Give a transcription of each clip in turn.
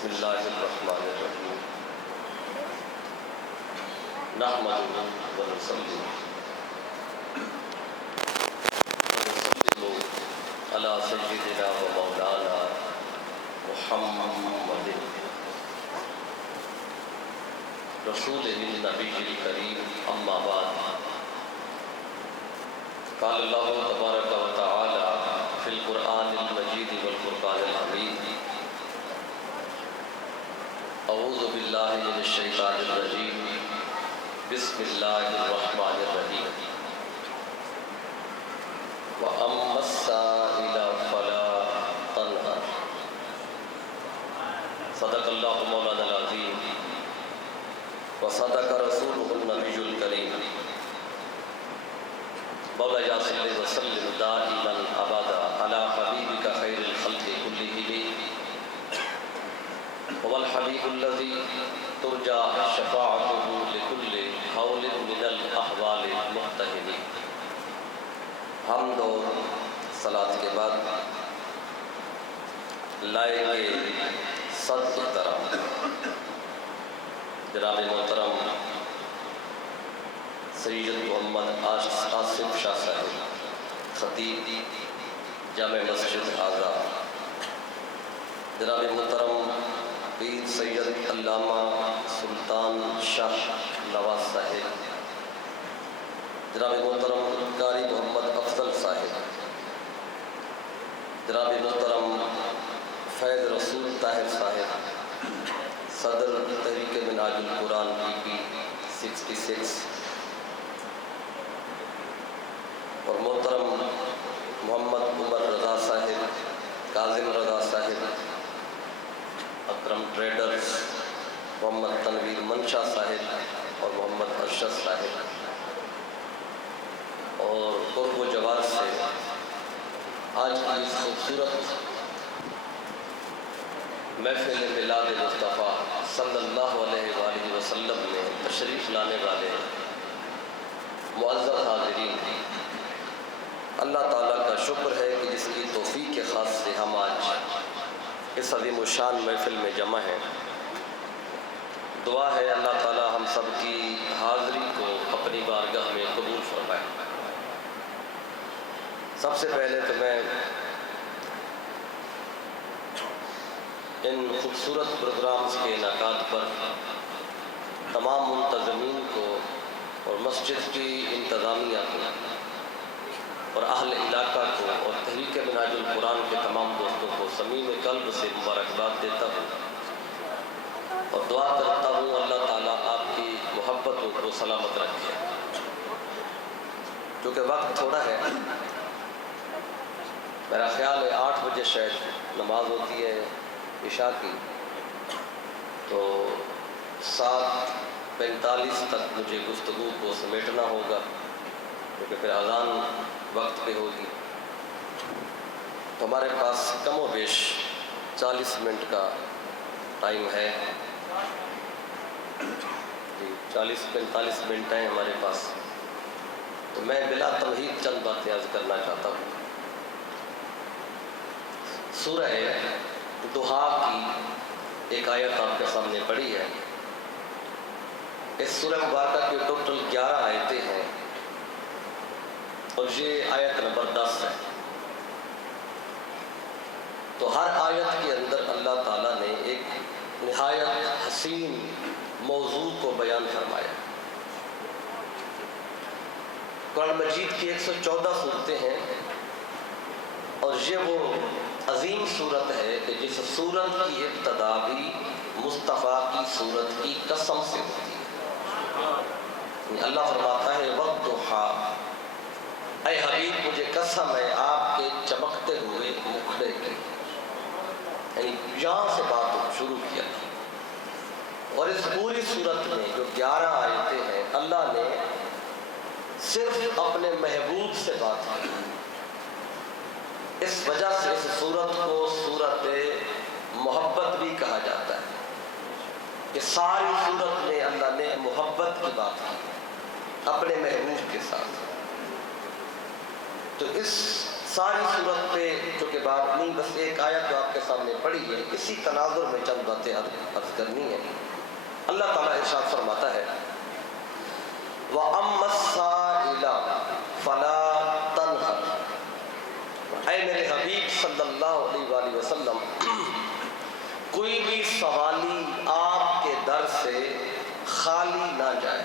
بسم اللہ الرحمن الرحیم نحمدہ ونصلی علی سیدنا و مولانا محمد رسول النبی الکریم اما بعد قال اللہ تبارک و تعالی فی القرآن المجید والفرقان الحمید اعوذ باللہ من الشیطان الرجیم بسم اللہ الرحمن الرحیم وَأَمَّا السَّائِلَ فَلَا تَنْهَرْ صدق اللہ مولانا العظیم وصدق رسولہ النبی الکریم مولا یا صلی وسلم دائما ابدا علی حبیبک خیر الخلق کلہم هو الحبیب الذی ترجى شفاعته لكل حول من الاحوال المحتمل. حمد اور صلاۃ کے بعد لائق صد احترام جناب محترم سید محمد آصف شاہ صاحب خطیب جامع مسجد آزاد، جناب محترم پیر سید علامہ سلطان شاہ نواز صاحب، جناب محترم قاری محمد افضل صاحب، جناب محترم فیض رسول طاہر صاحب صدر تحریک منہاج القرآن پی 66، اور محترم محمد عمر رضا صاحب، کاظم رضا صاحب، اکرم ٹریڈرز، محمد تنویر منشا صاحب اور محمد ارشد صاحب، اور قرب و جوار سے آج کی اس خوبصورت محفل میلاد مصطفیٰ صلی اللہ علیہ وآلہ وسلم میں تشریف لانے والے معزز حاضرین، اللہ تعالیٰ کا شکر ہے کہ جس کی توفیق کے خاص سے ہم آج اس عظیم الشان محفل میں جمع ہیں. دعا ہے اللہ تعالیٰ ہم سب کی حاضری کو اپنی بارگاہ میں قبول فرمائے. سب سے پہلے تو میں ان خوبصورت پروگرامز کے انعقاد پر تمام منتظمین کو اور مسجد کی انتظامیہ کو اور اہل علاقہ کو اور تحریک منہاج القرآن کے تمام دوستوں کو صمیم قلب سے مبارکباد دیتا ہوں اور دعا کرتا ہوں اللہ تعالیٰ آپ کی محبتوں کو سلامت رکھے. کیونکہ وقت تھوڑا ہے، میرا خیال ہے 8 بجے شاید نماز ہوتی ہے عشاء کی، تو 7:45 تک مجھے گفتگو کو سمیٹنا ہوگا کیونکہ پھر اذان وقت پہ ہوگی. تو ہمارے پاس کم و بیش 40 منٹ کا ٹائم ہے، 40-45 منٹ ہیں ہمارے پاس. تو میں بلا تمہید چند باتیں عرض کرنا چاہتا ہوں. سورہ دہا کی ایک آیت آپ کے سامنے پڑھی ہے. اس سورہ مبارکہ کی ٹوٹل 11 آیتیں ہیں اور یہ آیت نمبر 10 ہے. تو ہر آیت کے اندر اللہ تعالیٰ نے ایک نہایت حسین موضوع کو بیان فرمایا. قرآن مجید کی 114 صورتیں ہیں اور یہ وہ عظیم صورت ہے کہ جس صورت کی ابتدا بھی مصطفیٰ کی صورت کی قسم سے ہوتی ہے. اللہ فرماتا ہے وَالضُّحَىٰ، اے حبیب مجھے قسم ہے آپ کے چمکتے ہوئے مکھڑے کی. یعنی یہاں سے بات شروع کیا تھا. اور اس پوری صورت میں جو 11 آیتیں ہیں اللہ نے صرف اپنے محبوب سے بات کی. اس وجہ سے اس صورت کو صورت محبت بھی کہا جاتا ہے کہ ساری صورت میں اللہ نے محبت کی بات کی اپنے محبوب کے ساتھ. تو اس ساری صورت پہ چونکہ بات نہیں، بس ایک آیت جو آپ کے سامنے پڑھی ہے، اسی تناظر میں چند باتیں عرض کرنی ہے۔ اللہ تعالیٰ ارشاد فرماتا ہے وَأَمَّا السَّائِلَ فَلَا تَنْهَرْ، اے میرے حبیب صلی اللہ علیہ وآلہ وسلم، کوئی بھی سوالی آپ کے در سے خالی نہ جائے،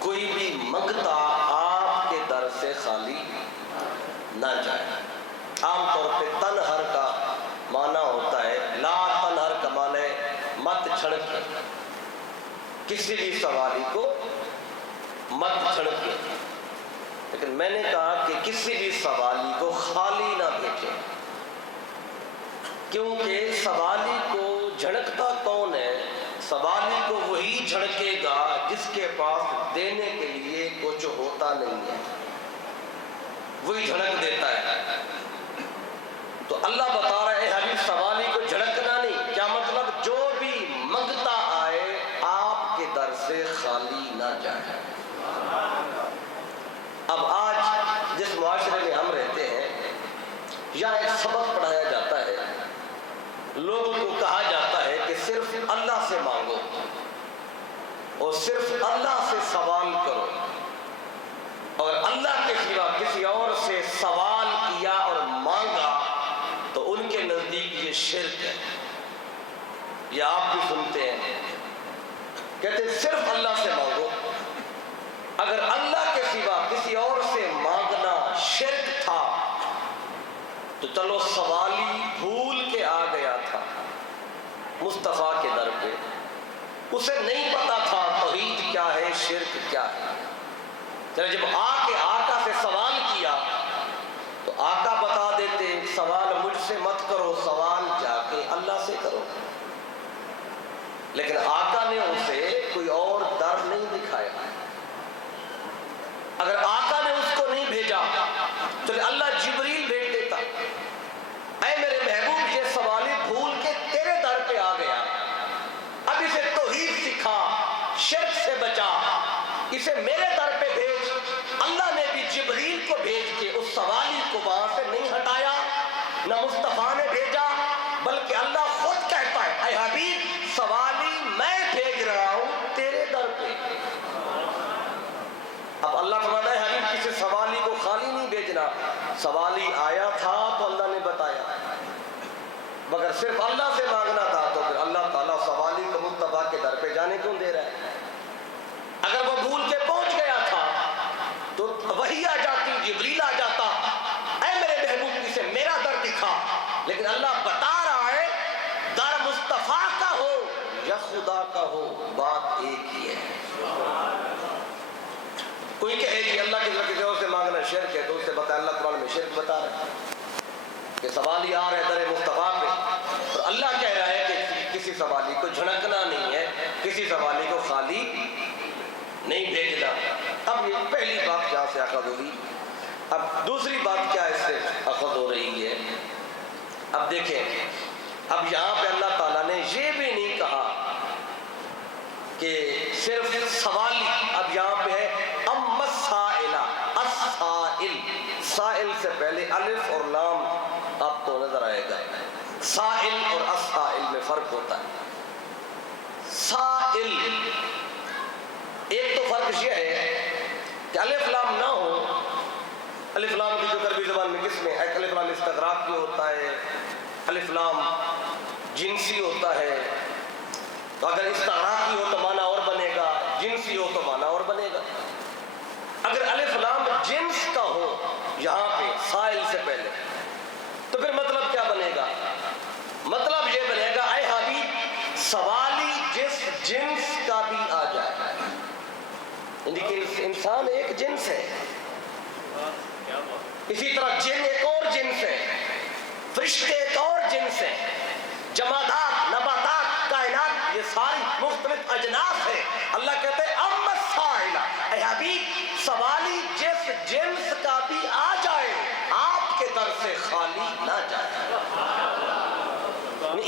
کوئی بھی منگتا آپ کے در سے خالی نہ جائے۔ عام طور پہ تنہر کا معنی ہوتا ہے، لا تنہر کا معنی ہے مت چھڑکے، کسی بھی سوالی کو مت چھڑکے، لیکن میں نے کہا کہ کسی بھی سوالی کو خالی نہ بھیجے، کیونکہ سوالی کو جھڑکتا کون ہے؟ سوالی کو وہی جھڑکے گا جس کے پاس دینے کے لیے کچھ ہوتا نہیں ہے، وہی جھڑک دیتا ہے۔ تو اللہ بتا رہا ہے حبیب سوالی کو جھڑکنا نہیں، کیا مطلب؟ جو بھی منگتا آئے آپ کے در سے خالی نہ جائے۔ اب آج جس معاشرے میں ہم رہتے ہیں، یہاں ایک سبق پڑھایا جاتا ہے، لوگوں کو کہا جاتا ہے کہ صرف اللہ سے مانگو اور صرف اللہ سے سوال کرو، اور اللہ کے سوا کسی اور سے سوال کیا اور مانگا تو ان کے نزدیک یہ شرک ہے۔ یہ آپ بھی سنتے ہیں، کہتے ہیں صرف اللہ سے مانگو، اگر اللہ کے سوا کسی اور سے مانگنا شرک تھا تو چلو سوالی بھول کے آ گیا تھا مصطفیٰ کے در پہ، اسے نہیں پتا تھا توحید کیا ہے، شرک کیا ہے، چلو جب آ کے آقا سے سوال کیا تو آقا بتا دیتے سوال مجھ سے مت کرو، سوال جا کے اللہ سے کرو، لیکن آقا نے اسے کوئی اور در نہیں دکھایا۔ اگر آقا نے اس کو نہیں بھیجا تو اللہ جبریل بھیج دیتا، اے میرے محبوب یہ سوالی بھول کے تیرے در پہ آ گیا، اب اسے توحید سکھا، شرک سے بچا، اسے میرے در پہ بھیج۔ اللہ نے بھی جبریل کو بھیج کے اس سوالی کو وہاں سے نہیں ہٹایا، نہ مصطفیٰ نے بھیجا، بلکہ اللہ خود کہتا ہے اے حبیب سوالی میں بھیج رہا ہوں تیرے در پہ۔ اب اللہ فرماتا ہے حبیب کسی سوالی کو خالی نہیں بھیجنا، سوالی آیا تھا تو اللہ نے بتایا، مگر صرف اللہ سے مانگنا تھا تو پھر اللہ تعالیٰ سوالی کو مصطفیٰ کے در پہ جانے کیوں دے رہا ہے؟ اگر وہ بھول کے پہنچ گیا تھا تو وحی آ جاتی، جبریل آ جاتا، اے میرے محبوب اسے میرا در دکھا، لیکن اللہ بتا رہا ہے در مصطفیٰ کا ہو یا خدا کا ہو بات ایک ہی ہے۔ کوئی کہے کہ اللہ کی کسی اور سے مانگنا شرک ہے تو اسے بتا، اللہ قرآن میں شرک بتا رہا ہے کہ سوالی آ رہا ہے در مصطفیٰ پہ، اور اللہ کہہ رہا ہے کہ کسی سوالی کو جھڑکنا نہیں ہے، کسی سوالی کو خالی نہیں بھیجنا۔ اب یہ پہلی بات جہاں سے اخذ ہوئی، اب دوسری بات کیا اس سے اخذ ہو رہی ہے؟ اب دیکھیں، اب یہاں پہ اللہ تعالیٰ نے یہ بھی نہیں کہا کہ صرف سوالی، اب یہاں پہ ہے اما السائلہ، السائل، سائل سے پہلے الف اور لام آپ کو نظر آئے گا، سائل اور السائل میں فرق ہوتا ہے۔ سائل ایک تو فرق یہ ہے کہ الف لام نہ ہو، الف لام کی جو عربی زبان میں قسمیں، ایک الف لام استغراق کی ہوتا ہے، الف لام جنسی ہوتا ہے، تو اگر استغراقی ہو تو معنی اور بنے گا، جنسی ہو تو معنی اور بنے گا۔ اگر الف لام جنس کا ہو یہاں پہ سائل سے پہلے تو پھر مطلب کیا بنے گا؟ مطلب یہ بنے گا اے حبیب سوالی جس جنس کا بھی آ جائے، یعنی کہ انسان ایک جنس ہے، اسی طرح جن ایک اور جنس ہے، فرشتے ایک اور جنس ہے، جمادات، نباتات، کائنات یہ ساری مختلف اجناس ہیں۔ اللہ کہتے ہیں اما السائلہ، اے حبیب سوالی جس جنس کا بھی آ جائے آپ کے در سے خالی نہ جائے،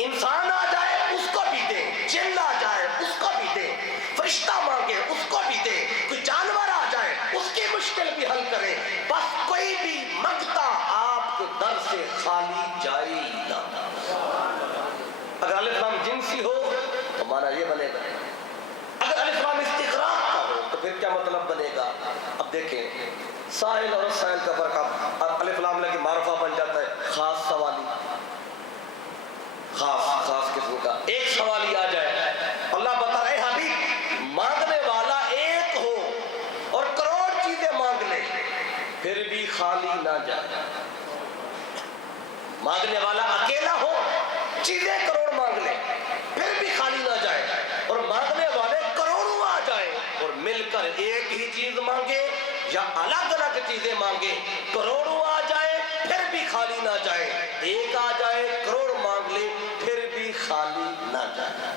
انسان آ جائے اس کو بھی دے، جن آ جائے اس کو بھی دے، فرشتہ مانگے اس کو بھی دے، کوئی جانور آ جائے اس کی مشکل بھی حل کرے، بس کوئی بھی خالی جائے ہی نہ۔ اگر الف لام جنسی ہو تو معنی یہ بنے گا، اگر الف لام استغراق کا ہو تو پھر کیا مطلب بنے گا؟ اب دیکھیں سائل اور سائل کا فرق، اب الف لام لگے معرفہ بن جاتا ہے خاص سوالی، خاص قسم کا ایک سوالی آ جائے، اللہ بتا رہے حبیب مانگنے والا ایک ہو اور کروڑ چیزیں مانگ لے پھر بھی خالی نہ جائے، مانگنے والا اکیلا ہو چیزیں کروڑ مانگ لے پھر بھی خالی نہ جائے، اور مانگنے والے کروڑوں آ جائے اور مل کر ایک ہی چیز مانگے یا الگ الگ چیزیں مانگے، کروڑوں آ جائے پھر بھی خالی نہ جائے، ایک آ جائے کروڑ مانگ لے پھر بھی خالی نہ جائے۔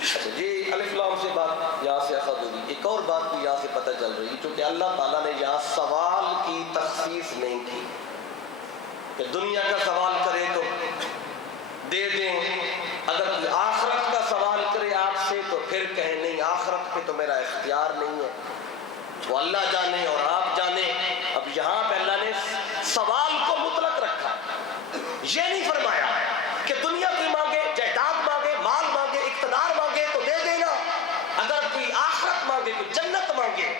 اچھا جی الف لام سے بات یہاں سے اخذ ہوئی، ایک اور بات بھی یہاں سے پتہ چل رہی ہے، چونکہ اللہ تعالیٰ نے یہاں سوال کی تخصیص نہیں کی کہ دنیا کا سوال کرے تو دے دیں، اگر کوئی آخرت کا سوال کرے آپ سے تو پھر کہیں نہیں آخرت پہ تو میرا اختیار نہیں ہے، وہ اللہ جانے اور آپ جانے۔ اب یہاں پہ اللہ نے سوال کو مطلق رکھا، یہ نہیں فرمایا کہ دنیا کی مانگے، جائیداد مانگے، مال مانگے، اقتدار مانگے تو دے دینا، اگر کوئی آخرت مانگے، کوئی جنت مانگے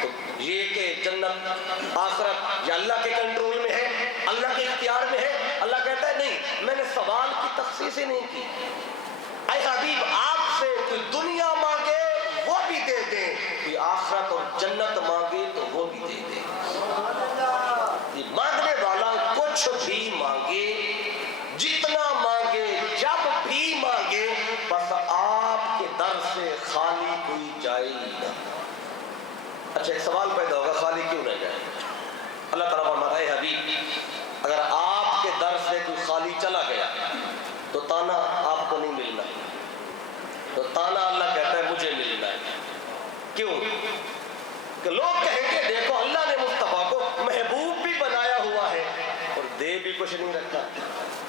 تو یہ کہ جنت آخرت یا اللہ کے کنٹرول میں ہے، اللہ کے اختیار میں ہے، اللہ کہتا ہے نہیں میں نے سوال کی تخصیص ہی نہیں کی، اے حبیب آپ سے کوئی دنیا مانگے وہ بھی دے دیں، کوئی آخرت اور جنت مانگے تو وہ بھی دے دیں۔ یہ مانگنے والا کچھ بھی مانگے، جتنا مانگے، جب بھی مانگے، بس آپ کے در سے خالی کوئی جائے ہی نہ۔ اچھا ایک سوال پیدا ہوگا خالی کیوں نہ جائے؟ اللہ تعالیٰ فرماتا ہے حبیب اگر آپ کے در سے کوئی خالی چلا گیا تو تانا آپ کو نہیں ملنا، تو تانا اللہ کہتا ہے مجھے ملنا ہے۔ کیوں؟ کہ لوگ کہیں گے دیکھو اللہ نے مصطفیٰ کو محبوب بھی بنایا ہوا ہے اور دے بھی کچھ نہیں رکھا،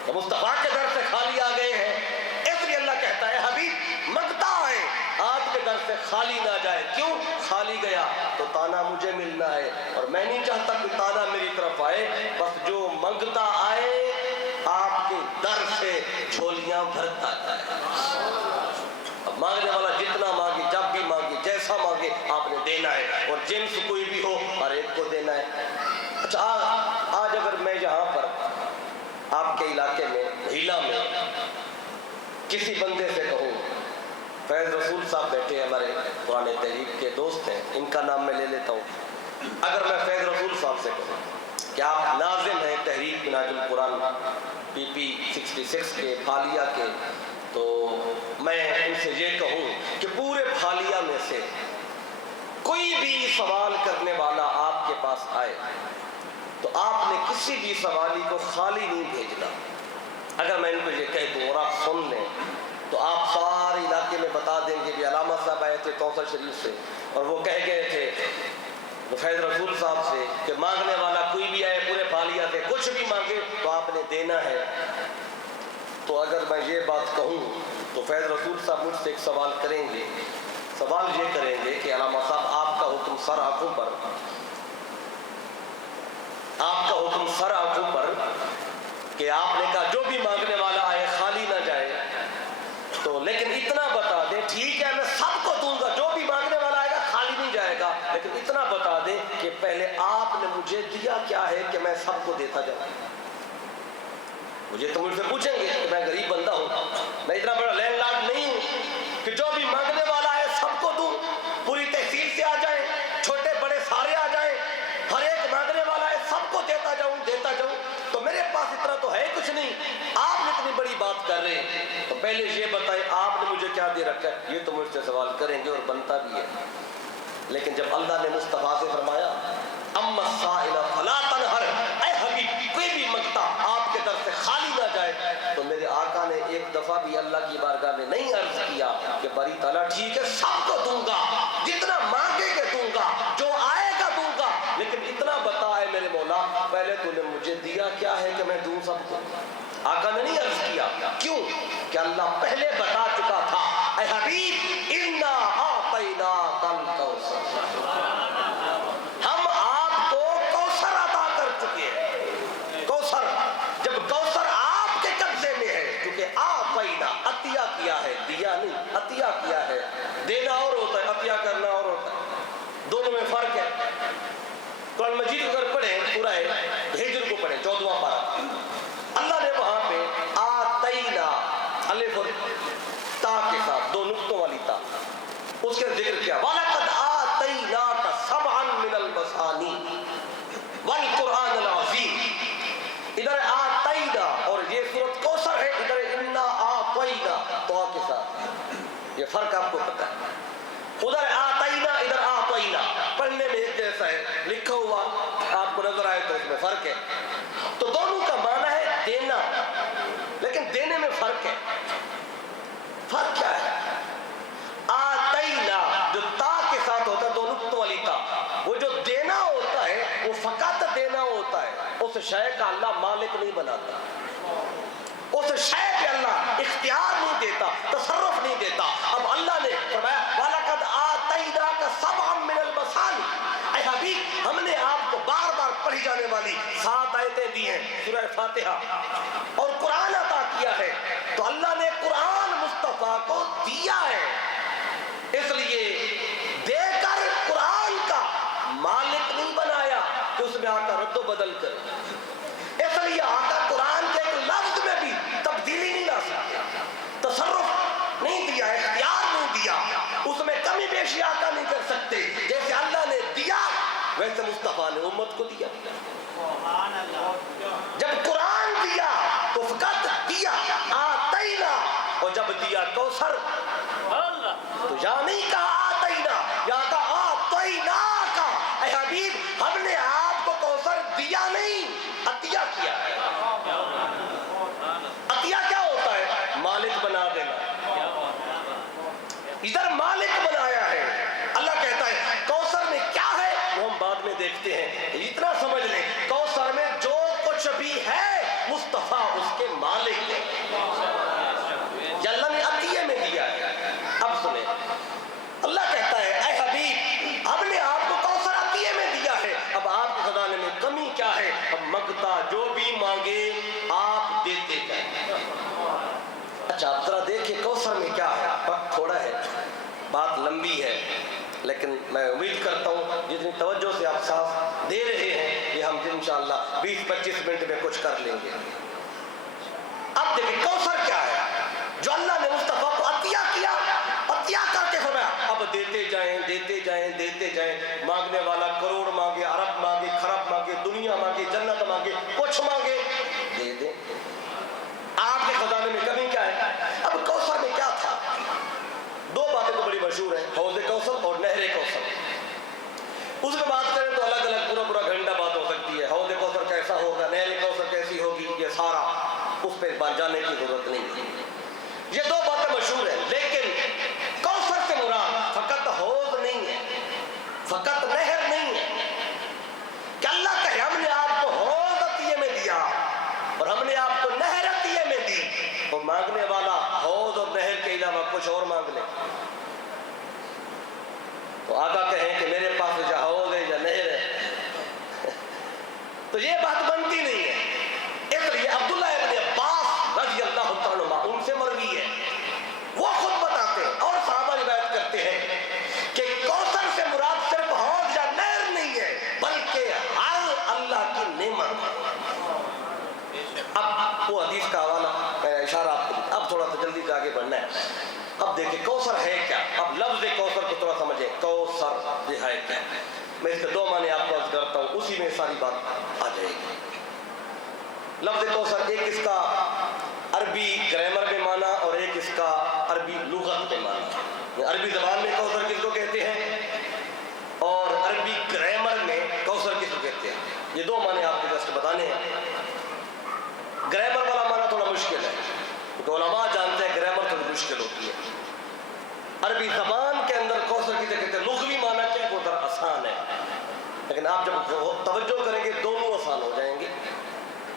تو مصطفیٰ کے در سے خالی آ گئے ہیں، اس لیے اللہ کہتا ہے حبیب منگتا ہے آپ کے در سے خالی نہ جائے۔ کیوں؟ خالی گیا تو تانا مجھے ملنا ہے اور میں نہیں چاہتا کہ تانا میری طرف آئے، بس جو منگتا آئے آپ کے در سے جھولیاں بھرتا جائے۔ اب مانگنے والا جتنا مانگے، جب بھی مانگے، جیسا مانگے آپ نے دینا ہے، اور جنس کوئی بھی ہو ہر ایک کو دینا ہے۔ اچھا آج اگر میں یہاں پر آپ کے علاقے میں ہیلا میں کسی بندے سے کہوں، فیض رسول صاحب بیٹھے ہیں ہمارے پرانے تحریک کے دوست ہیں، ان کا نام میں لے لیتا ہوں، اگر میں فیض رسول صاحب سے کہوں کہ آپ ناظم ہیں تحریک منہاج القرآن PP 66 کے پھالیہ کے، تو میں ان سے یہ کہوں کہ پورے پھالیہ میں سے کوئی بھی سوال کرنے والا آپ کے پاس آئے تو آپ نے کسی بھی سوالی کو خالی نہیں بھیجنا۔ اگر میں ان کو یہ کہہ دوں اور آپ سن لیں تو آپ سارے علاقے میں بتا دیں گے بھی علامہ صاحب آئے تھے توسر شریف سے اور وہ کہہ گئے تھے فیض رسول صاحب سے کہ مانگنے والا کوئی بھی آئے پورے پھالیہ سے کچھ بھی مانگے تو آپ نے دینا ہے۔ تو اگر میں یہ بات کہوں تو فیض رسول صاحب مجھ سے ایک سوال کریں گے، سوال یہ کریں گے کہ علامہ صاحب آپ کا حکم سر آنکھوں پر، آپ کا حکم سر آنکھوں پر کہ آپ نے کہا جو بھی مانگنے والا آئے خالی نہ جائے، تو لیکن اتنا بتا دیں، ٹھیک ہے میں سب کو دوں گا، جو بھی مانگنے والا آئے گا خالی نہیں جائے گا، لیکن اتنا بتا دیں کہ پہلے آپ نے مجھے دیا کیا ہے کہ میں سب کو دیتا جاؤں۔ مجھے تو مجھ سے پوچھیں گے کہ میں غریب بندہ ہوں، میں اتنا بڑا لینڈ لارڈ نہیں ہوں کہ جو بھی مانگنے والا ہے سب کو دوں، پوری تحصیل سے آ جائیں، چھوٹے بڑے سارے آ جائیں، ہر ایک مانگنے والا ہے سب کو دیتا جاؤں۔ تو میرے پاس اتنا تو ہے کچھ نہیں، آپ اتنی بڑی بات کر رہے ہیں تو پہلے یہ بتائیں آپ نے مجھے کیا دے رکھا ہے؟ یہ تو مجھ سے سوال کریں گے اور بنتا بھی ہے، لیکن جب اللہ نے مصطفیٰ سے فرمایا اما السائل فلا تنہر، اے حبیب کوئی بھی منگتا آپ کے در سے خالی نہ جائے، تو میرے آقا نے ایک دفعہ بھی اللہ کی بارگاہ میں نہیں عرض کیا کہ باری تعالیٰ ٹھیک ہے سب کو دوں گا، جتنا مانگے گے دوں گا، جو آئے گا دوں گا، لیکن اتنا بتا ہے میرے مولا پہلے تو نے مجھے دیا کیا ہے کہ میں دوں سب کو۔ آقا نے نہیں عرض کیا، کیوں کہ اللہ پہلے بتا چکا تھا اے حبیب انا اعطیناک الکوثر، ہم آپ کو کوثر عطا کر چکے ہیں۔ دونوں میں فرق ہے. قرآن مجید کو اگر پڑھیں سورہ ہجر کو پڑھیں 14واں پارہ, اللہ نے وہاں پہ آتینا الف اور تا کے ساتھ دو نقطوں والی تا اس کے ذکر کیا. وَلَقَدْ آتَيْنَاكَ سَبْعًا مِنَ الْمَثَانِي وَالْقُرْآنَ الْعَظِيمِ. ادھر آتینا اور یہ سورۃ کوثر ہے, ادھر انا آتینا تو کے ساتھ. یہ فرق آپ کو پتہ ہے. ادھر آتینا ادھر آتینا پڑھنے میں ایک جیسا ہے, لکھا ہوا آپ کو نظر آئے تو اس میں فرق ہے. تو دونوں کا معنی ہے دینا, لیکن دینے میں فرق ہے. فرق کیا ہے؟ آتینا جو تا کے ساتھ ہوتا ہے دو نقطوں والی تا, وہ جو دینا ہوتا ہے وہ فقط دینا ہوتا ہے. اس شے کا اللہ مالک نہیں بناتا, اس شے پہ اللہ اختیار نہیں دیتا, تصرف نہیں دیتا. اب اللہ نے فرمایا وَلَقَدْ آتَيْنَاكَ سَبْعًا مِنَ الْمَثَانِي, اے حبیب ہم نے آپ کو بار بار پڑھی جانے والی 7 آیتیں دی ہیں سورہ فاتحہ, اور قرآن عطا کیا ہے. تو اللہ نے قرآن مصطفیٰ کو دیا ہے, اس لیے دے کر قرآن کا مالک نہیں بنایا کہ اس میں آ کر رد و بدل کر. اس لیے آقا قرآن کے ایک لفظ میں بھی تبدیلی نہیں لا سکتے, تصرف نہیں دیا, اختیار نہیں دیا, اس میں کمی بیشی آقا نہیں کر سکتے. جیسے اللہ نے دیا ویسے مصطفیٰ نے امت کو دیا. جب قرآن دیا تو فقط دیا آتینا, اور جب دیا کوثر تو یا نہیں کہا آتینا, یا کہا آتینا کا. اے حبیب ہم نے آپ کو کوثر دیا نہیں, عطیہ کیا ہے. عطیہ کیا ہوتا ہے؟ مالک بنا دینا. ادھر مالک بنایا ہے. اللہ کہتا ہے کوثر میں کیا ہے وہ ہم بعد میں دیکھتے ہیں. اتنا سمجھ لیں کوثر میں جو کچھ بھی ہے مصطفیٰ اس کے مالک ہے, یہ اللہ نے عطیے میں دیا ہے. اب سنیں, اللہ کہتا ہے اے حبیب ہم نے آپ کو کوثر عطیے میں دیا ہے. اب آپ کے خزانے میں کمی کیا ہے؟ اب مانگتا جو بھی مانگے آپ دیتے جائیں. اچھا آپ ذرا دیکھیں کوثر میں کیا ہے. وقت تھوڑا ہے, بات لمبی ہے, لیکن میں امید کرتا ہوں جتنی توجہ سے آپ ساتھ دے رہے ہیں یہ ہم انشاءاللہ 20-25 منٹ میں کچھ کر لیں گے. اب دیکھیں کوثر کیا ہے جو اللہ نے مصطفیٰ کو عطیہ کیا, عطیہ کر کے فرمایا اب دیتے جائیں دیتے جائیں دیتے جائیں. مانگنے والا کروڑ مانگے, ارب مانگے, خرب مانگے, دنیا مانگے, جنت مانگے, کچھ مانگے دے دیں. آپ کے خزانے میں کمی کیا ہے؟ اب کوثر میں کیا تھا؟ 2 باتیں تو بڑی مشہور ہیں, حوض کوثر اور نہر کوثر. اس میں بات کریں تو الگ الگ پورا گھنٹہ بات ہو سکتی ہے. حوض کوثر کیسا ہوگا, نہر کوثر کیسی ہوگی, یہ سارا اس پہ جانے کی ضرورت نہیں. یہ 2 باتیں مشہور ہیں, لیکن کوثر سے مراد فقط حوض نہیں ہے, فقط نہر نہیں ہے. کہ اللہ کہے ہم نے آپ کو حوض عطیے میں دیا اور ہم نے آپ کو نہر عطیے میں دی, اور مانگنے والا حوض اور نہر کے علاوہ کچھ اور مانگ لے تو آقا کہیں کہ میرے پاس یا حوض ہے یا نہر ہے, تو یہ بات بنتی نہیں ہے. اس لیے عبداللہ ابن عباس رضی اللہ تعالیٰ عنہ ان سے مروی ہے, وہ خود بتاتے ہیں اور صحابہ روایت کرتے ہیں کہ کوثر سے مراد صرف حوض یا نہر نہیں ہے بلکہ ہر اللہ کی نعمت. اب وہ حدیث کا حوالہ میں اشارہ آپ کو, اب تھوڑا سا جلدی سے آگے بڑھنا ہے. اب دیکھیں کوثر ہے کیا. اب لفظ کوثر کو تھوڑا سمجھیں, کوثر یہ ہے کیا. میں اس کے 2 معنی آپ کو عرض کرتا ہوں, اسی میں ساری بات آ جائے گی. لفظ کوثر ایک اس کا عربی گرامر میں معنی اور ایک اس کا عربی لغت میں معنی. عربی زبان میں کوثر کس کو کہتے ہیں اور عربی گرامر میں کوثر کس کو کہتے ہیں, یہ 2 معنی آپ کو جسٹ بتانے ہیں. گرامر والا معنی تھوڑا مشکل ہے کیونکہ علماء جانتے ہیں گرامر تھوڑی مشکل ہوتی ہے. عربی زبان کے اندر کوثر کسے کہتے ہیں, لغوی معنی کیا ہے وہ ذرا آسان ہے, لیکن آپ جب توجہ کریں گے دونوں آسان ہو جائیں گے.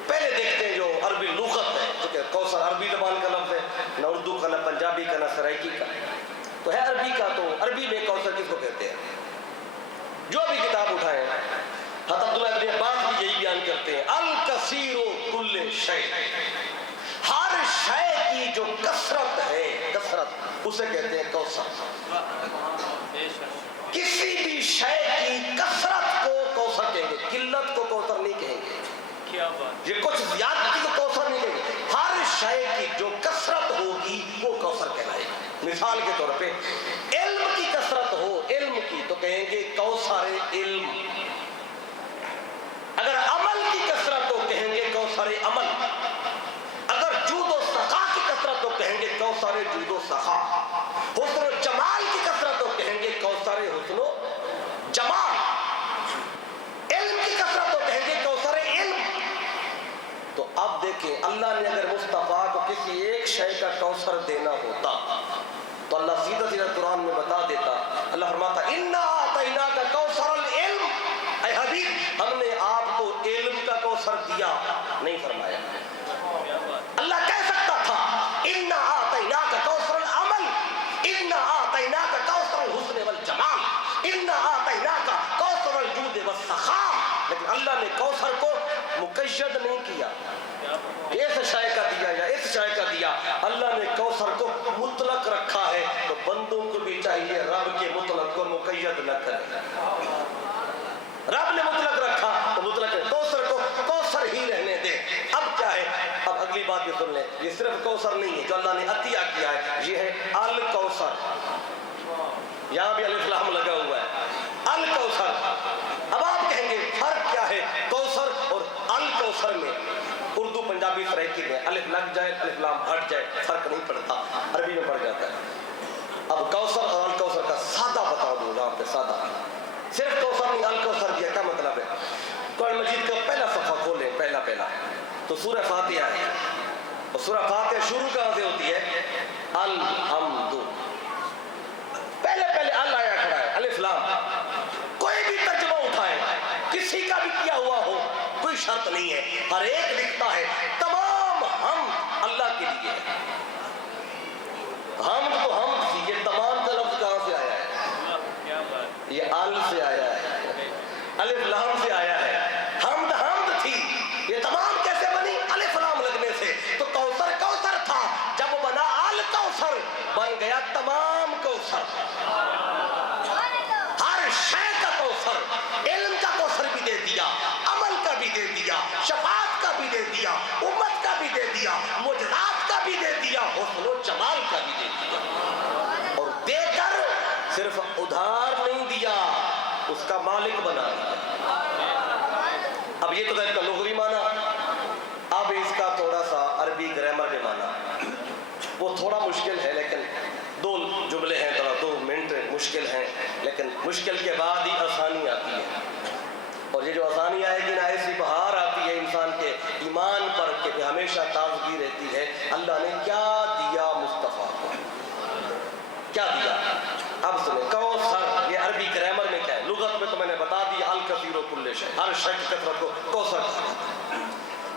پہلے دیکھتے ہیں جو عربی لغت ہے, کیونکہ کوثر عربی زبان کا لفظ ہے, نہ اردو کا, نہ پنجابی کا, نہ سرائکی کا, تو ہے عربی کا. تو عربی میں کوثر کس کو کہتے ہیں؟ جو بھی کتاب اٹھائیں حضرت عبداللہ ابن عباس بھی یہی بیان کرتے ہیں, الکثیر کل شیء, ہر شے کی جو کثرت ہے, کثرت اسے کہتے ہیں کوثر. کسی بھی شے شے کی جو کثرت ہوگی وہ کوثر کہلائے گی۔ مثال کے طور پہ علم کی کثرت ہو، علم کی، تو کہیں گے کوثر علم۔ اگر عمل کی کثرت ہو کہیں گے کوثر عمل۔ اگر جود و سخا کی کثرت ہو کہیں گے کوثر جود و سخا۔ حسن و جمال کی کثرت ہو کہیں گے کوثر حسن و جمال۔ علم کی کثرت ہو کہیں گے کوثر علم۔ تو اب دیکھیں اللہ نے اگر مصطفیٰ کو کسی ایک شے کا کوثر دینا ہوتا تو اللہ سیدھا سیدھا قرآن میں بتا دیتا۔ اللہ فرماتا اِنَّا أَعْطَيْنَاكَ كَوْثَرَ الْعِلْمِ، اے حبیب ہم نے آپ کو علم کا کوثر دیا، نہیں فرمایا۔ اللہ کہہ سکتا تھا اِنَّا أَعْطَيْنَاكَ كَوْثَرَ الْعَمَلِ، اِنَّا أَعْطَيْنَاكَ كَوْثَرَ الْحُسْنِ وَالْجَمَالِ، اِنَّا أَعْطَيْنَاكَ كَوْثَرَ الْجُودِ وَالسَّخَاءِ۔ لیکن اللہ نے کوثر کو مقید نہیں کیا کہ اس شے کا دیا یا اس شے کا دیا، اللہ نے کوثر کو مطلق رکھا ہے۔ تو بندوں کو بھی چاہیے رب کے مطلق کو مقید نہ کرے۔ رب نے مطلق رکھا تو مطلق کوثر کو کوثر ہی رہنے دے۔ اب کیا ہے، اب اگلی بات بھی سن لیں، یہ صرف کوثر نہیں ہے جو اللہ نے عطیہ کیا ہے، یہ ہے الکوثر۔ یہاں بھی الف لام لگا ہوا ہے، الکوثر۔ اب آپ کہیں گے فرق کیا ہے کوثر اور الکوثر میں؟ اردو پنجابی سرائکی میں الف لگ جائے الف لام ہٹ جائے فرق نہیں پڑتا، عربی میں پڑ جاتا ہے۔ اب کوثر اور الکوثر کا سادہ بتا دوں یہاں پہ، سادہ، صرف کوثر نہیں الکوثر دیا، کیا مطلب ہے؟ قرآن مجید کا پہلا صفحہ کھولیں، پہلا تو سورہ فاتحہ ہے، اور سورہ فاتحہ شروع کہاں سے ہوتی ہے؟ الحمد، پہلے ال آیا کھڑا ہے، الف لام۔ کوئی بھی ترجمہ اٹھائے، کسی کا بھی کیا ہوا ہو، کوئی شرط نہیں ہے، ہر ایک لکھتا ہے تمام حمد اللہ کے لیے ہے۔ حمد تو حمد تھی، یہ تمام کا لفظ کہاں سے آیا ہے؟ یہ ال سے آیا ہے، الف لام سے آیا ہے۔ حمد حمد تھی، یہ تمام کیسے بنی؟ الف لام لگنے سے۔ تو کوثر کوثر تھا، جب بنا الکوثر بن گیا تمام کوثر، ہر شے کا کوثر۔ علم کا کوثر بھی دے دیا، عمل کا بھی دے دیا، شفاعت کا بھی دے دیا، امت کا بھی دے دیا، معجزات کا بھی دے دیا، حسن و جمال کا بھی دے دیا، اور دے کر صرف ادھار نہیں دیا، اس کا مالک بنا دیا۔ اب یہ تو ہے اس کا لغوی معنی، اب اس کا تھوڑا سا عربی گرامر میں معنی، وہ تھوڑا مشکل ہے، لیکن دو جملے ہیں، تھوڑا 2 منٹ مشکل ہیں، لیکن مشکل کے بعد ہی آسانی آتی ہے، اور یہ جو آسانی آئے گی نا، ایسی بہار آتی ہے انسان کے ایمان پر کہ ہمیشہ تازگی رہتی ہے۔ اللہ نے کیا دیا مصطفیٰ کو، کیا دیا؟ اب سنیں، کوثر یہ عربی گرامر میں کیا ہے؟ لغت میں تو میں نے بتا دیا الکثیر و کل شیء، ہر شے کی کثرت کو کوثر کہا۔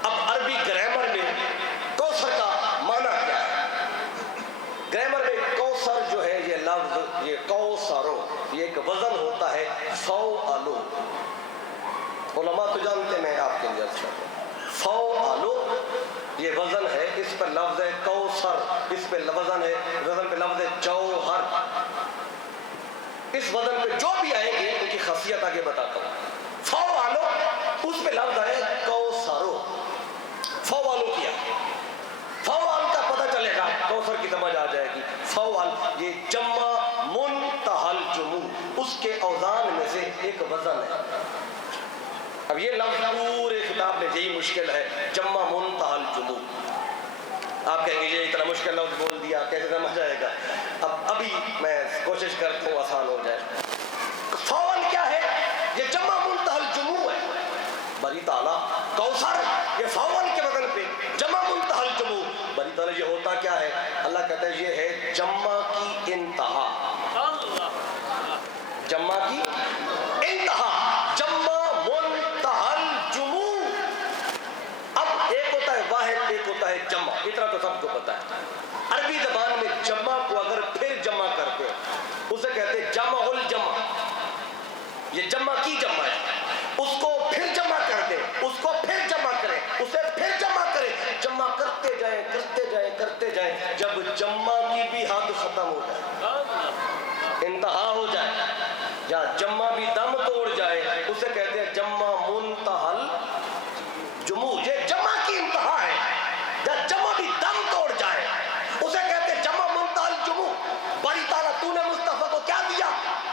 اب عربی گرامر میں کوثر کا معنی کیا ہے؟ گرامر میں کوثر جو ہے یہ لفظ، یہ کوثرو، یہ ایک وزن ہوتا ہے فوعلو۔ علماء تو جانتے ہیں، میں آپ کے لیے عرض کرتا ہوں، فوعلو یہ وزن ہے، اس پر لفظ ہے کوثر، اس پہ وزن ہے، وزن پہ لفظ ہے جوہر۔ اس وزن پہ جو بھی آئیں گے ان کی خاصیت آگے بتاتا ہوں۔ فوعلو اس پہ لفظ ہے کوثرو، فوعلو کیا، فوعل کا پتہ چلے گا، کوثر کی سمجھ آ جائے گی۔ فوعل یہ جمع منتہى الجموع، اس کے اوزان میں سے ایک وزن ہے۔ اب یہ لفظ پورے کتاب میں یہی مشکل ہے، جمع منتہى الجموع۔ آپ کہیں گے یہ اتنا مشکل لفظ بول دیا کیسے سمجھ آئے گا؟ اب ابھی میں کوشش کرتا ہوں آسان ہو جائے۔ فوعل کیا ہے؟ یہ جمع منتہى الجموع ہے، باری تعالیٰ کوثر یہ فوعل کے وزن پہ جمع منتہى الجموع، باری تعالیٰ یہ ہوتا کیا ہے؟ اللہ کہتا ہے یہ ہے جمع کی انتہا، جمع کی انتہا، جمع منتہى الجموع۔ اب ایک ہوتا ہے واحد، ایک ہوتا ہے جمع، اتنا تو سب کو پتا ہے۔ عربی زبان میں جمع کو اگر پھر جمع کرتے ہیں اسے کہتے ہیں جمع الجمع، یہ جمع کی جمع ہے، اس کو پھر جمع کر دیں، اس کو پھر جمع کریں، اسے پھر جمع کریں، جمع کرتے جائیں کرتے جائیں کرتے جائیں، جب جمع کی بھی حد ختم ہو جائے، انتہا ہو جائے، یا جمع بھی دم توڑ جائے، اسے کہتے ہیں جمع منتہى الجموع۔ یہ جمع کی انتہا ہے، یا جمع بھی دم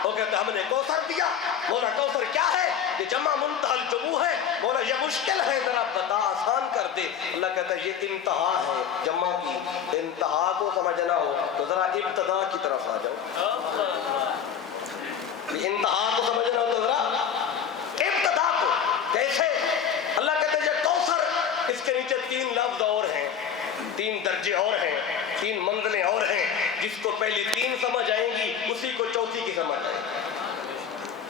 وہ کہتے ہیں ہم نے کوثر دیا. مولا کوثر کیا ہے؟ یہ جمع منتہا الجموع ہے. مولا یہ مشکل ہے, ذرا بتا آسان کر دے. اللہ کہتا ہے یہ انتہا ہے جمع کی. انتہا کو سمجھنا ہو تو ذرا ابتدا کی طرف آ جاؤ. انتہا کو سمجھنا ہو تو ذرا ابتدا کو. کیسے؟ اللہ کہتے ہیں یہ کوثر, اس کے نیچے 3 لفظ اور ہیں, 3 درجے اور ہیں, 3 منزلیں اور ہیں. جس کو پہلی 3 سمجھ آئیں گی اسی کو چوتھی کی سمجھ آئے گی.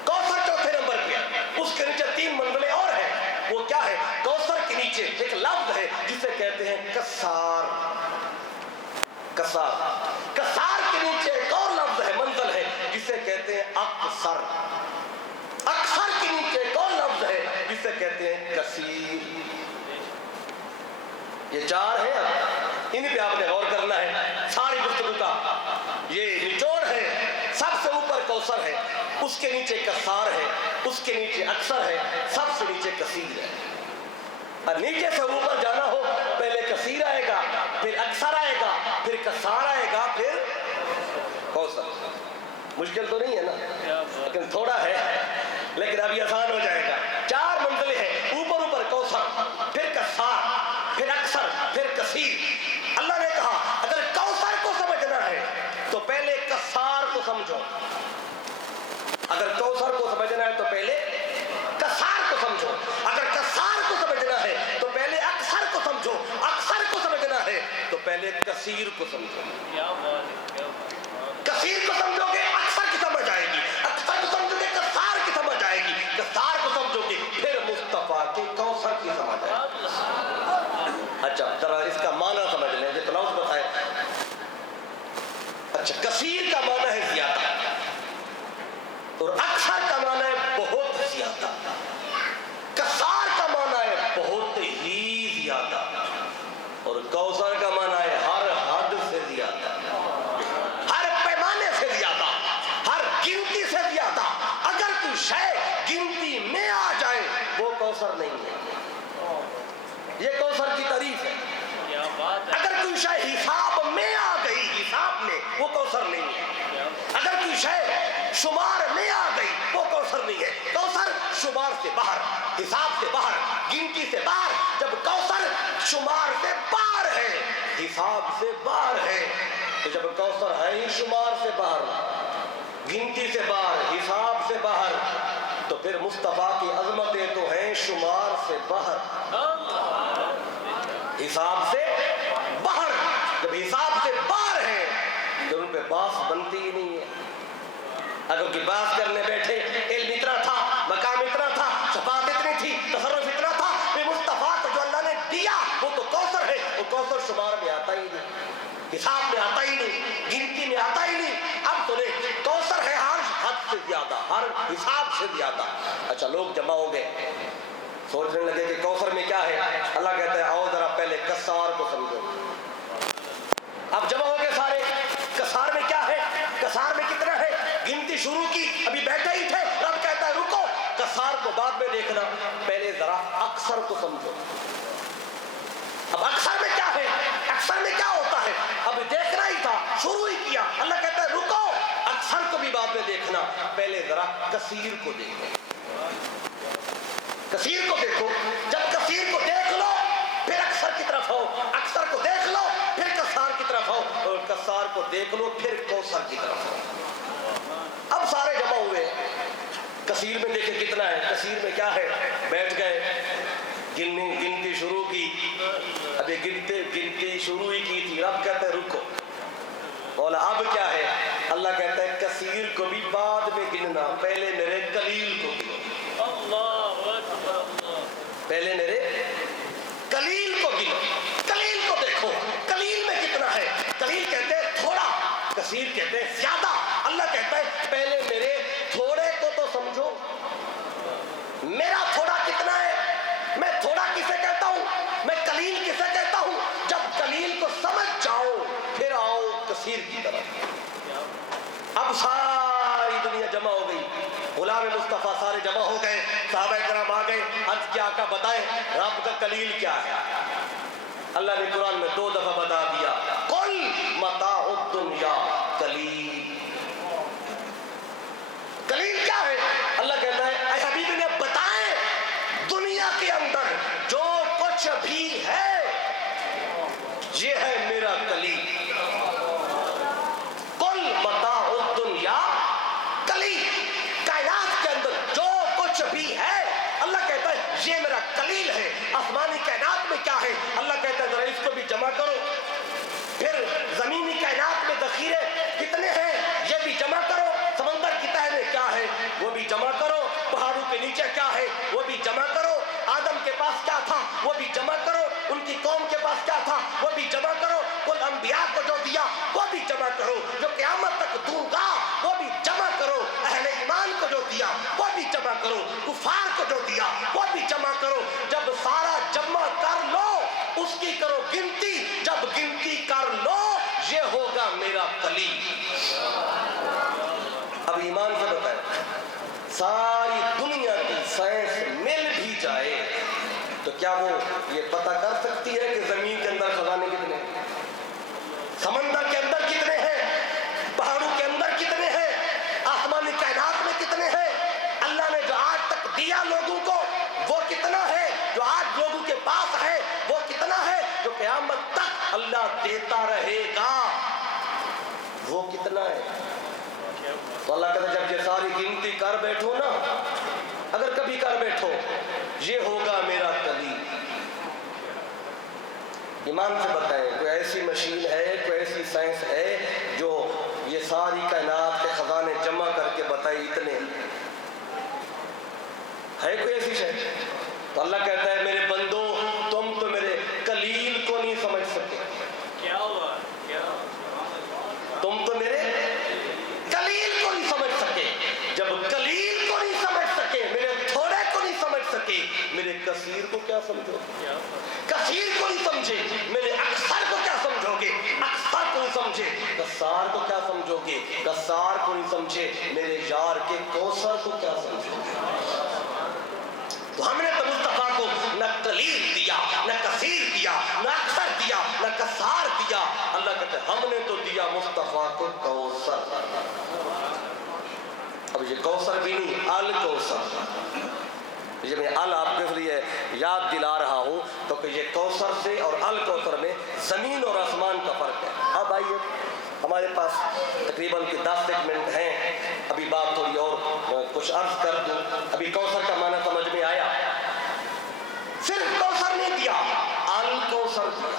کوثر چوتھے نمبر پہ, اس کے نیچے 3 منزلیں اور ہیں. وہ کیا ہے؟ کوثر کے نیچے ایک لفظ ہے جسے کہتے ہیں کسار. کسار. کسار کے نیچے ایک اور لفظ ہے, منزل ہے, جسے کہتے ہیں اکثر. اکثر کے نیچے ایک اور لفظ ہے جسے کہتے ہیں کثیر. یہ 4 ہیں, اب ان پہ آپ نے غور کرنا ہے. ساری گفتگو کا یہ نچوڑ ہے. سب سے اوپر کوثر ہے, اس کے نیچے کسار ہے, اس کے نیچے اکثر ہے, سب سے نیچے کثیر ہے. اور نیچے سے اوپر جانا ہو پہلے کثیر آئے گا, پھر اکثر آئے گا, پھر کسار آئے گا, پھر کوثر. مشکل تو نہیں ہے نا, لیکن تھوڑا ہے, لیکن اب یہ آسان ہو جائے گا. 4 منزلیں ہیں, اوپر اوپر کوثر, پھر کسار, پھر اکثر, پھر کثیر. اللہ نے کہا اگر کوثر کو سمجھنا ہے تو پہلے کسار کو سمجھو. اگر کوثر کو سمجھنا ہے تو پہلے کسار کو سمجھو. اگر کسار کو سمجھنا ہے تو پہلے اکثر کو سمجھو. اکثر کو سمجھنا ہے تو پہلے کثیر کو سمجھو. کثیر کو سمجھو گے اکثر کی سمجھ آئے گی, اکثر کو سمجھو گے کسار کی سمجھ آئے گی, کسار کو سمجھو گے پھر مصطفیٰ کے کوثر کی سمجھ آئے گی. اچھا ذرا اس کا معنی سمجھ لیں, جو تلفظ بتائے. اچھا, کثیر کا معنی ہے زیادہ, اور اکثر کا معنی ہے بہت زیادہ. کسار کا معنی ہے بہت ہی زیادہ, اور کوثر کا معنی ہے ہر حد سے زیادہ, ہر پیمانے سے زیادہ, ہر گنتی سے زیادہ. اگر کوئی شے گنتی میں آ جائے وہ کوثر نہیں ہے. یہ کوثر کی تعریف ہے. اگر کوئی شے حساب میں آ گئی, حساب میں, وہ کوثر نہیں ہے. اگر کوئی شے شمار میں آ گئی وہ کوثر نہیں ہے. کوثر شمار سے باہر, حساب سے باہر, گنتی سے باہر. جب کوثر شمار سے باہر ہے, حساب سے باہر ہے, تو جب کوثر ہے ہی شمار سے باہر, گنتی سے باہر, حساب سے باہر, تو پھر مصطفیٰ کی عظمتیں تو ہیں شمار سے باہر, حساب سے باہر. جب حساب سے باہر ہے تو ان پہ باس بنتی ہی نہیں ہے. اگر کوئی باس کرنے بیٹھے, علم اتنا تھا, مقام اتنا تھا, شفاعت اتنی تھی, تصرف اتنا تھا, پھر مصطفیٰ کو جو اللہ نے دیا وہ تو کوثر ہے. وہ کوثر شمار میں آتا ہی نہیں, حساب میں آتا ہی نہیں, گنتی میں آتا ہی نہیں. اب تو نہیں, کوثر ہے ہر حد سے زیادہ, ہر حساب سے زیادہ. اچھا, لوگ جمع ہو گئے, سوچنے لگے کہ کوثر میں کیا ہے. اللہ کہتا ہے آؤ ذرا پہلے کسار کو سمجھو. اب جمع ہو گئے سارے. کسار میں کیا ہے, کسار میں کتنا ہے, گنتی شروع کی, ابھی بیٹھے ہی تھے, رب کہتا ہے رکو, کسار کو بعد میں دیکھنا, پہلے ذرا اکثر کو سمجھو. اب اکثر میں کیا ہے, اکثر میں کیا ہوتا ہے, اب دیکھنا ہی تھا, شروع ہی کیا. اللہ کہتا ہے رکو, اکثر کو بھی بعد میں دیکھنا, پہلے ذرا کثیر کو دیکھنا. کثیر کو دیکھو, جب کثیر کو دیکھ لو پھر اکثر کی طرف آؤ, اکثر کو دیکھ لو پھر کسار کی طرف آؤ, اور کسار کو دیکھ لو پھر کوثر کی طرف آؤ. اب سارے جمع ہوئے, کثیر میں دیکھیں کتنا ہے, کثیر میں کیا ہے, بیٹھ گئے, گنتی شروع کی, ابھی گنتی شروع ہی کی تھی. رب کہتے ہیں رکو, بولا اب کیا ہے. اللہ کہتا ہے کثیر کو بھی بعد میں گننا, پہلے میرے قلیل کو گنو. پہلے میرے قلیل کو گنو, قلیل کو دیکھو, قلیل میں کتنا ہے. قلیل کہتے ہیں تھوڑا, کثیر کہتے ہیں زیادہ. اللہ کہتا ہے پہلے میرے تھوڑے کو تو سمجھو. میرا تھوڑا کتنا ہے, میں تھوڑا کسے کہتا ہوں, میں قلیل کسے کہتا ہوں. جب قلیل کو سمجھ جاؤ پھر آؤ کثیر کی طرف. اب ساری دنیا جمع ہو گئی, غلام مصطفیٰ سارے جمع ہو گئے, صحابہ کرام آ گئے. عرض کیا کا بتائیں رب کا قلیل کیا ہے. اللہ نے قرآن میں 2 دفعہ بتا دیا, قل متاع الدنیا قلیل. کچھ بھی ہے یہ ہے میرا کلیم. کل متاع الدنیا کلیم. کائنات کے اندر جو کچھ بھی ہے اللہ کہتا ہے یہ میرا کلیل ہے. آسمانی کائنات میں کیا ہے اللہ کہتا ہے ذرا اس کو بھی جمع کرو. پھر زمینی کائنات میں ذخیرے کتنے ہیں یہ بھی جمع کرو. سمندر کی تہ میں کیا ہے وہ بھی جمع کرو. پہاڑوں کے نیچے کیا ہے وہ بھی جمع کرو. آدم کے پاس کیا تھا وہ بھی جمع کرو. ان کی قوم کے پاس کیا تھا وہ بھی جمع کرو. کل انبیاء کو جو دیا وہ بھی جمع کرو. جو قیامت تک دوں گا وہ بھی جمع کرو. اہل ایمان کو جو دیا وہ بھی جمع کرو. کفار کو جو دیا وہ بھی جمع کرو. جب سارا جمع کر لو اس کی کرو گنتی. جب گنتی کر لو یہ ہوگا میرا کلیم. اب ایمان سے بتائیں ساری دنیا کی سائنس مل بھی جائے تو کیا وہ یہ پتہ کر سکتی ہے کہ زمین کے اندر خزانے کتنے ہیں, سمندر کے اندر کتنے ہیں, پہاڑوں کے اندر کتنے ہیں, آسمانی کائنات میں کتنے ہیں؟ اللہ نے جو آج تک دیا لوگوں کو وہ کتنا ہے, جو آج لوگوں کے پاس ہے وہ کتنا ہے, جو قیامت تک اللہ دیتا رہے گا وہ کتنا ہے. تو اللہ کہتا ہے جب یہ ساری گنتی کر بیٹھو نا, اگر کبھی کر بیٹھو یہ ہوگا میرا کلیم. ایمان سے بتائیں کوئی ایسی مشین ہے, کوئی ایسی سائنس ہے جو یہ ساری کائنات کے خزانے جمع کر کے بتائی اتنے ہے کوئی ایسی شے؟ تو اللہ کہتا ہے میرے بندو تم تو میرے کلیل کو نہیں سمجھ سکے. کیا ہوا تم تو میرے کلیل کو نہیں سمجھ سکے. جب کلیل کو نہیں سمجھ سکے, میرے تھوڑے کو نہیں سمجھ سکے, میرے کثیر کو کیا سمجھو گے؟ کثیر کو نہیں سمجھے میرے اکثر کو کیا سمجھو گے؟ اکثر کو نہیں سمجھے کثار کو کیا سمجھو گے؟ کثار کو نہیں سمجھے میرے یار کے کوثر کو کیا سمجھو گے؟ تو ہم نے تو مصطفیٰ کو نہ قلیل دیا, نہ کثیر دیا, نہ اکثر دیا, نہ کثار دیا. اللہ کہتے ہیں ہم نے تو دیا مصطفیٰ کو کوثر. اب یہ کوثر بھی نہیں, الکوثر. یہ میں آپ کے لیے یاد دلا رہا ہوں تو کہ یہ کوثر سے اور الکوثر میں زمین اور آسمان کا فرق ہے. اب آئیے ہمارے پاس تقریباً 10 منٹ ہیں, ابھی بات تھوڑی اور کچھ عرض کر دوں. ابھی کوثر کا معنی سمجھ میں آیا؟ صرف کوثر نہیں دیا, الکوثر دیا.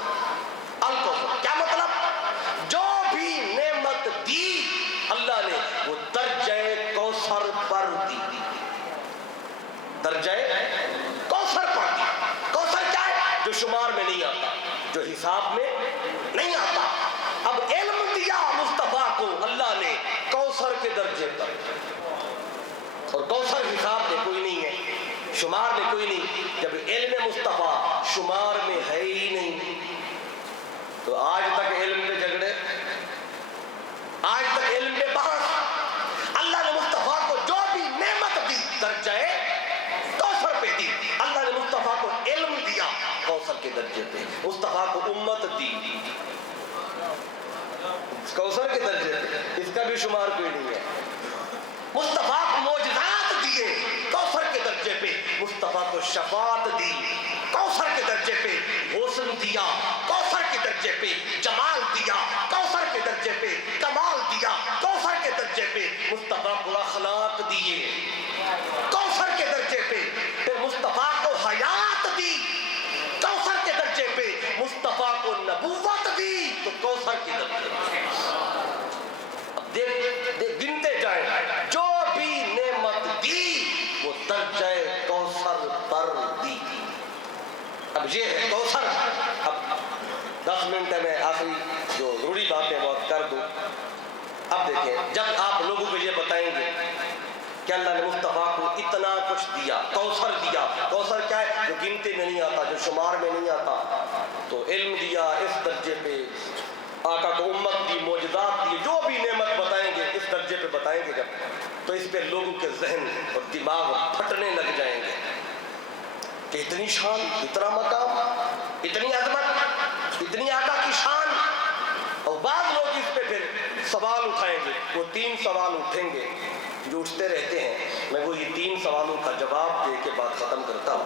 الکوثر کیا مطلب؟ جو بھی نعمت دی اللہ نے وہ درجہ کوثر پر دی. درجہ کوثر پر دی. کوثر کیا ہے؟ جو شمار میں نہیں آتا, جو حساب میں نہیں آتا. اب علم دیا مصطفیٰ کو اللہ نے کوثر کے درجے پر, اور کوثر حساب میں کوئی نہیں ہے, شمار میں کوئی نہیں. جب علم مصطفیٰ شمار میں ہے ہی نہیں تو آج تک علم پہ جھگڑے, آج تک علم پہ بحث. اللہ نے مصطفیٰ کو جو بھی نعمت دی درجہ کوثر پہ دی. اللہ نے مصطفیٰ کو علم دیا کوثر کے درجے پہ, مصطفیٰ کو امت دی کوثر کے درجے پہ, اس کا بھی شمار کوئی نہیں ہے. مصطفیٰ کو معجزات دیے کوثر کے درجے پہ, مصطفیٰ کو شفاعت دی کوثر کے درجے پہ, حسن دیا کوثر کے درجے پہ, جمال دیا کوثر کے درجے پہ, کمال دیا کوثر کے درجے پہ. مصطفیٰ کو اخلاق دیے کوثر کے درجے پہ, پھر مصطفیٰ کو حیات دی کوثر کے درجے پہ, مصطفیٰ کو نبوت دی تو کوثر کے درجے پہ. اب دیکھ گنتے جائیں جو بھی نعمت دی وہ درجہ کوثر پر دی. اب یہ ہے کوثر. اب 10 منٹ میں آخری جو ضروری باتیں وہ کر دوں. اب دیکھیں جب آپ لوگوں کو یہ بتائیں گے کہ اللہ نے مصطفیٰ کو اتنا کچھ دیا, کوثر دیا. کوثر کیا ہے؟ جو گنتے میں نہیں آتا, جو شمار میں نہیں آتا. تو علم دیا اس درجے پہ, آقا کو امت دی, معجزات دی, جو بھی نعمت بتائیں گے اس درجے پہ بتائیں گے جب, تو اس پہ لوگوں کے ذہن اور دماغ پھٹنے لگ جائیں گے کہ اتنی شان, اتنا مقام, اتنی عظمت, اتنی آقا کی شان. اور بعض لوگ اس پہ پھر سوال اٹھائیں گے. وہ 3 سوال اٹھیں گے جو اٹھتے رہتے ہیں. میں وہی 3 سوالوں کا جواب دے کے بات ختم کرتا ہوں.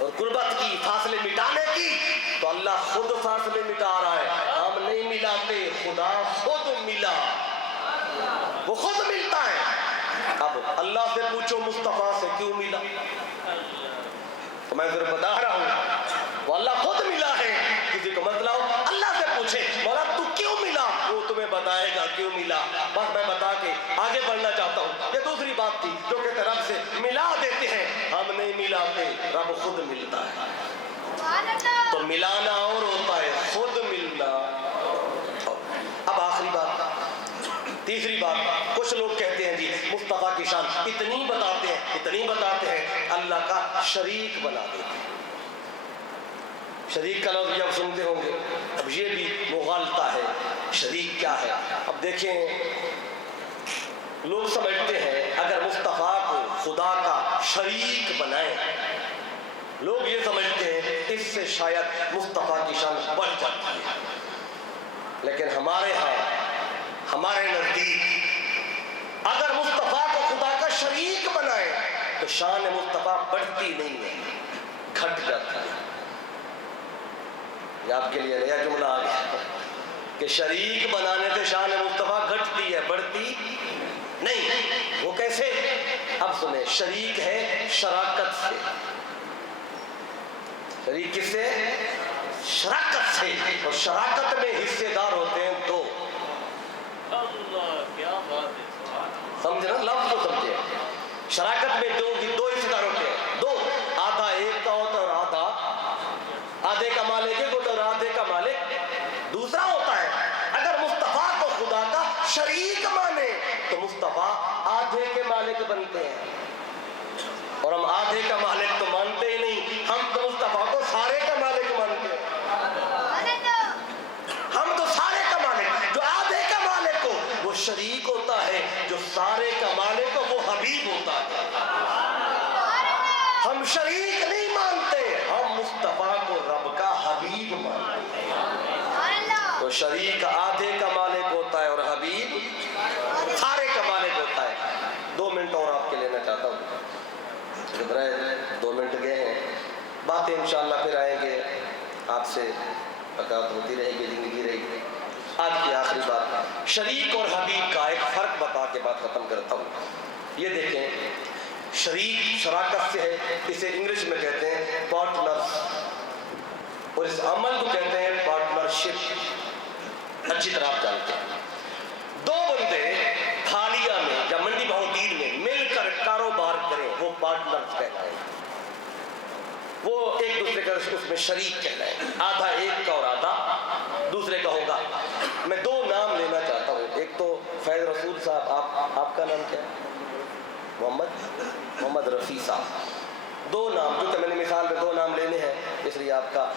اور قربت کی، فاصلے مٹانے کی، تو اللہ خود فاصلے مٹا رہا ہے، ہم نہیں ملاتے، خدا خود ملا، وہ خود ملتا ہے۔ اب اللہ سے پوچھو مصطفیٰ سے کیوں ملا، تو میں صرف بتا رہا ہوں وہ اللہ خود ملا ہے۔ کسی کو مسئلہ ہو اللہ سے پوچھے مولا تو کیوں ملا، وہ تمہیں بتائے گا کیوں ملا۔ بس میں بتا کے آگے بڑھنا چاہتا ہوں۔ یہ دوسری بات تھی جو کہ رب سے ملا دیتے ہیں، ہم نہیں ملاتے، رب خود ملتا ہے۔ تو ملانا اور ہوتا ہے، خود ملنا۔ اب آخری بات، تیسری بات، کچھ لوگ کہتے ہیں جی مصطفیٰ کی شان اتنی بتاتے ہیں اللہ کا شریک بنا دیتے ہیں۔ شریک کا لفظ جب سنتے ہوں گے، اب یہ بھی مغالطہ ہے، شریک کیا ہے؟ اب دیکھیں لوگ سمجھتے ہیں اگر مصطفیٰ کو خدا کا شریک بنائیں، لوگ یہ سمجھتے ہیں اس سے شاید مصطفیٰ کی شان بڑھ جاتی ہے، لیکن ہمارے ہاں، ہمارے نزدیک اگر مصطفیٰ کو خدا کا شریک بنائیں تو شان مصطفیٰ بڑھتی نہیں ہے، گھٹ جاتی ہے۔ یہ آپ کے لیے نیا جملہ آ گیا کہ شریک بنانے سے شان مصطفیٰ گھٹتی ہے، بڑھتی نہیں۔ وہ کیسے؟ اب سنیں، شریک ہے شراکت سے۔ شریک کس سے؟ شراکت سے، اور شراکت میں حصے دار ہوتے ہیں دو۔ سمجھے نا لفظ کو سمجھے، شراکت میں دو حصے دار ہوتے ہیں، دو، آدھا ایک کا ہوتا ہے اور آدھے کا مالک ایک ہوتا ہے اور آدھے کا مالک دوسرا ہوتا ہے۔ اگر مصطفیٰ کو خدا کا شریک مانے تو مصطفیٰ آدھے کے مالک بنتے ہیں، اور ہم آدھے کا مالک تو مانتے ہی نہیں، ہم تو مصطفیٰ کو سارے کا مالک مانتے ہیں۔ ہم تو سارے کا مالک، جو آدھے کا مالک ہو وہ شریک ہوتا ہے، جو سارے کا مالک ہو وہ حبیب ہوتا ہے۔ ہم شریک نہیں مانتے، ہم مصطفیٰ کو رب کا حبیب مانتے ہیں۔ تو شریک آدھے کا مالک ہوتا ہے اور حبیب سارے کا مالک ہوتا ہے۔ 2 منٹ اور آپ کے لینا چاہتا ہوں، 2 منٹ گئے ہیں، باتیں انشاءاللہ پھر آئیں گے، آپ سے ملاقات ہوتی رہے گی، زندگی رہے گی۔ آج کی آخری بات، شریک اور حبیب کا ایک فرق بتا کے بات ختم کرتا ہوں۔ یہ دیکھیں، شریک شراکت سے ہے، اسے انگلش میں کہتے ہیں پارٹنرز، اور اس عمل کو کہتے ہیں پارٹنرشپ۔ اچھی طرح آپ جانتے ہیں، دو بندے حالیہ میں یا منڈی بہودید میں مل کر کاروبار کریں وہ پارٹنرز کہلائیں، وہ ایک دوسرے کا اس میں شریک کہلائیں، آدھا ایک کا اور آدھا دوسرے کا ہوگا۔ میں 2 نام لینا چاہتا ہوں، ایک تو فیض رسول صاحب، آپ کا نام کیا ہے؟ محمد رفیع صاحب۔ 2 نام، کیونکہ میں نے مثال میں 2 نام لینے ہیں اس لیے آپ کا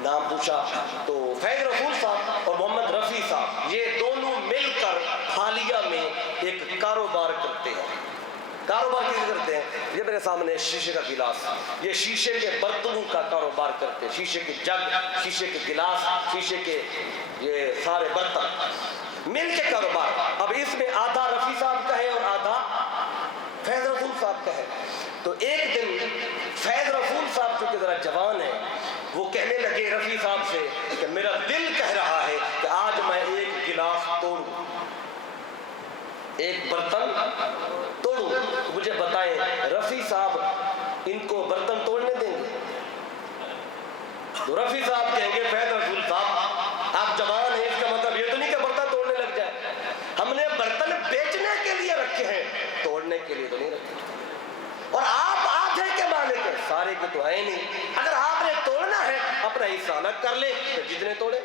نام پوچھا۔ تو فیض رسول صاحب اور محمد رفیع صاحب، یہ دونوں مل کر حالیہ میں ایک کاروبار کرتے ہیں۔ کاروبار کیسے کرتے ہیں؟ یہ میرے سامنے شیشے کا گلاس، یہ شیشے کے برتنوں کا کاروبار کرتے ہیں، شیشے کے جگ، شیشے کے گلاس، شیشے کے یہ سارے برتن مل کے کاروبار۔ اب اس میں آدھا رفیع صاحب کا ہے اور آدھا فیض رسول صاحب کا ہے۔ تو ایک دن فیض رسول صاحب جو کہ ذرا جوان ہے، وہ کہنے لگے رفیع صاحب سے کہ میرا دل کہہ رہا ہے کہ آج میں ایک گلاس توڑوں، ایک برتن توڑوں، مجھے بتائیں رفیع صاحب ان کو برتن توڑنے دیں گے؟ تو رفیع صاحب کہیں گے فیض رسول صاحب آپ جوان ہیں، اس کا مطلب یہ تو نہیں کہ برتن توڑنے لگ جائے، ہم نے برتن بیچنے کے لیے رکھے ہیں، توڑنے کے لیے تو نہیں رکھے، اور آپ آدھے کے مالک ہیں، سارے کے تو ہے نہیں، اگر آپ نے توڑنا ہے اپنا حصہ الگ کر لے تو جتنے توڑے۔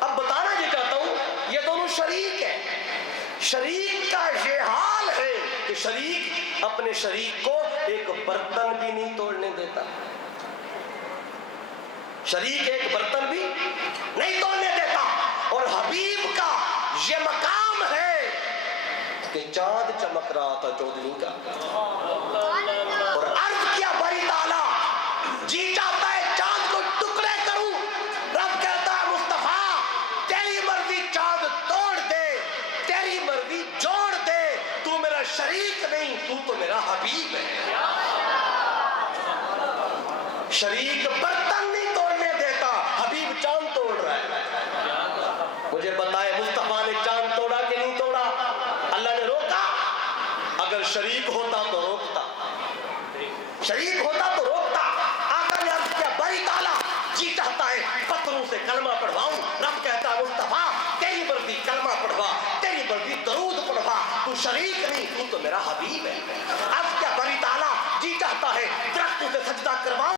اب بتانا یہ چاہتا ہوں یہ دونوں شریک ہیں، شریک کا یہ حال ہے کہ شریک اپنے شریک کو ایک برتن بھی نہیں توڑنے دیتا، شریک ایک برتن بھی نہیں توڑنے دیتا، اور حبیب کا یہ مقام ہے کہ چاند چمک رہا تھا چودھری کا، اور عرض کیا باری تعالیٰ جی چاہتا ہے چاند کو ٹکڑے کروں، رب کہتا ہے مصطفیٰ تیری مرضی چاند توڑ دے، تیری مرضی جوڑ دے، تو میرا شریک نہیں، تو میرا حبیب ہے۔ شریک برتن نہیں توڑنے دیتا، حبیب چاند توڑ رہا ہے۔ مجھے بتائے مصطفیٰ نے چاند توڑا کہ نہیں توڑا؟ اللہ نے روکا؟ اگر شریک ہوتا تو روکتا، شریک ہوتا تو روکتا۔ آقا نے عرض کیا باری تعالیٰ جی چاہتا ہے پتھروں سے کلمہ پڑھواؤں، رب کہتا ہے مصطفیٰ تیری بردی کلمہ پڑھوا، تیری بردی درود پڑھوا، تو شریک نہیں، تو میرا حبیب ہے۔ عرض کیا باری تعالیٰ جی چاہتا ہے درختوں سے سجدہ کرواؤں،